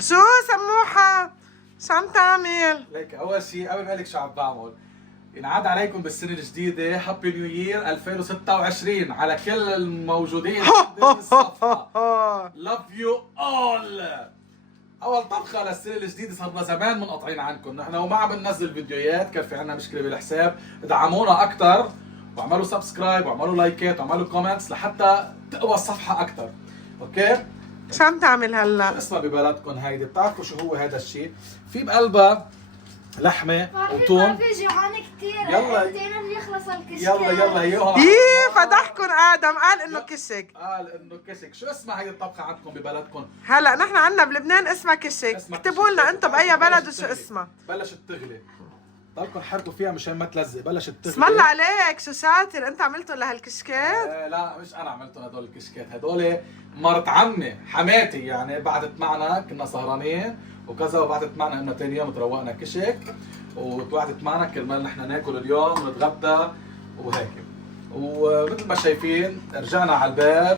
شو سموحة؟ شو عم تعمل؟ ليك اول شيء قبل ما اقول لك شو عم بعمل، ينعاد عليكم بالسنه الجديده هابي نيو يير 2026 على كل الموجودين بالصفحه. لاف يو اول. اول طبخه للسنه الجديده، صرنا زمان منقطعين عنكم نحن وما عم ننزل فيديوهات، كان في عنا مشكله بالحساب. ادعمونا اكثر واعملوا سبسكرايب واعملوا لايكات واعملوا كومنتس لحتى تقوى الصفحه اكثر. اوكي؟ شو عم تعمل هلا؟ شو اسمها ببلدكم هيدي؟ بتعرفوا شو هو هذا الشيء؟ في بقلبها لحمه وثوم. في جوعان كثير. يلا. بدينا بيخلص الكشك. يلا هيهم. يي فضحكن ادم، قال انه كشك. قال انه كشك. شو اسمها هي الطبخه عندكم ببلدكم؟ هلا نحن عنا بلبنان اسمها كشك، اسمها اكتبوا لنا كشك. انتم باي بلد وشو تغلي. اسمها. بلشت تغلي، ضلكم حركوا فيها مشان ما تلزق. بلشت تغلي. اسم الله عليك، شو شاطر انت عملتوا لهالكشكات؟ لا مش انا عملتهم هدول الكشكات، هدول مرت عمي حماتي يعني بعتت معنا، كنا سهرانين وكذا، وبعتت معنا انه ثاني يوم تروقنا كشك، وبعتت معنا كرمال نحن ناكل اليوم ونتغدى وهيك. ومثل ما شايفين رجعنا على الباب.